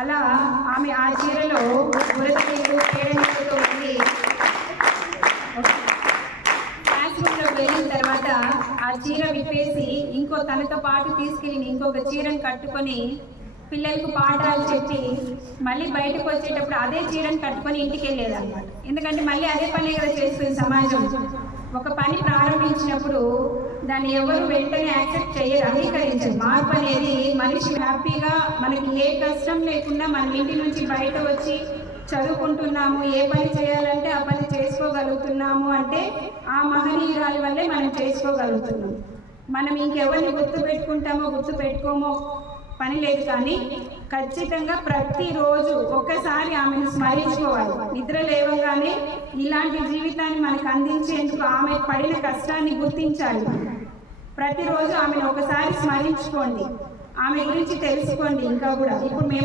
అలా ఆమె ఆ చీరలో బురద నీళ్ళు పేడ నీళ్ళతో వెళ్ళి క్లాస్ రూమ్లో వెళ్ళిన తర్వాత ఆ చీర విప్పేసి తనతో పాటు తీసుకెళ్ళి ఇంకొక చీరను కట్టుకొని పిల్లలకు పాఠాలు చెప్పి మళ్ళీ బయటకు వచ్చేటప్పుడు అదే చీరను కట్టుకొని ఇంటికి వెళ్ళేది అనమాట. ఎందుకంటే మళ్ళీ అదే పని కదా చేస్తుంది సమాజం. ఒక పని ప్రారంభించినప్పుడు దాన్ని ఎవరు వెంటనే యాక్సెప్ట్ చేయరు, అంగీకరించరు. మార్పు అనేది మనిషి హ్యాపీగా మనకి ఏ కష్టం లేకుండా మన ఇంటి నుంచి బయట వచ్చి చదువుకుంటున్నాము, ఏ పని చేయాలంటే ఆ పని చేసుకోగలుగుతున్నాము అంటే ఆ మహనీయురాలి వల్లే మనం చేసుకోగలుగుతున్నాం. మనం ఇంకెవరిని గుర్తు పెట్టుకోమో పని లేదు, కానీ ఖచ్చితంగా ప్రతిరోజు ఒక్కసారి ఆమెను స్మరించుకోవాలి. నిద్ర లేవగానే ఇలాంటి జీవితాన్ని మనకు అందించేందుకు ఆమె పడిన కష్టాన్ని గుర్తించాలి. ప్రతిరోజు ఆమెను ఒకసారి స్మరించుకోండి, ఆమె గురించి తెలుసుకోండి. ఇంకా కూడా ఇప్పుడు మేము